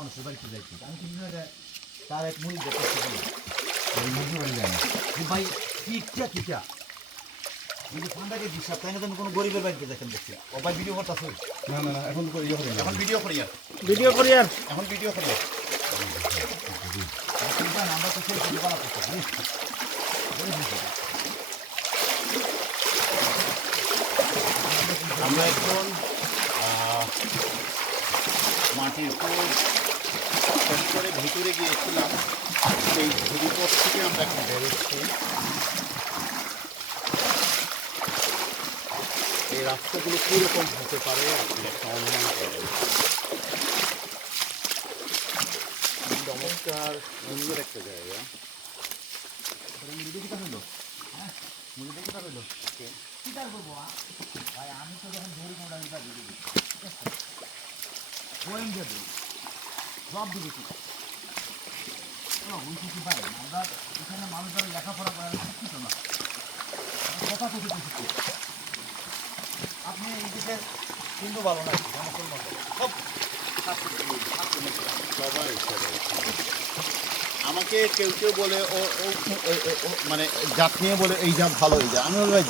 মানুষের বাড়িতে যাইছি। আমি কিন্তু এটা তার এক মুড়ি দেখতে ভাই কিটা কিটা যদি ফান্ডাকে দিশা তাই না তুমি কোনো গরিবের বাড়িতে দেখেন দেখছি। ও ভাই ভিডিও করতেছ? না না না এখন তো ইয়ে হবে না। এখন ভিডিও করি আর। ভিডিও করি আর। এখন ভিডিও করি আর। আমরা তো সেই বানাতে আমরা এখন মাটির খুব করে ভিতরে গিয়েছিলাম সেই ঝুড়িপথ থেকে আমরা এখন বেরোচ্ছি। এই রাস্তাগুলো কীরকম হতে পারে? আপনি একটা অনুমান করেন। চমৎকার সুন্দর একটা জায়গা। দেখি হইল হ্যাঁ দেখি হইল কি? করব? ভাই আমি তো যখন ধরি মোড়া দিবা দিবি পোয়েম দেবে জব দিবি কি? বুঝছি কি পাই? আমরা এখানে মানুষ লেখাপড়া করে শিক্ষিত না। কথা থেকে শিক্ষিত আপনি এই দেশের হিন্দু ভালো না। সব আমাকে কেউ কেউ বলে, ও মানে জাত নিয়ে বলে, এই জাত ভালো, এই জাত। আমি বলি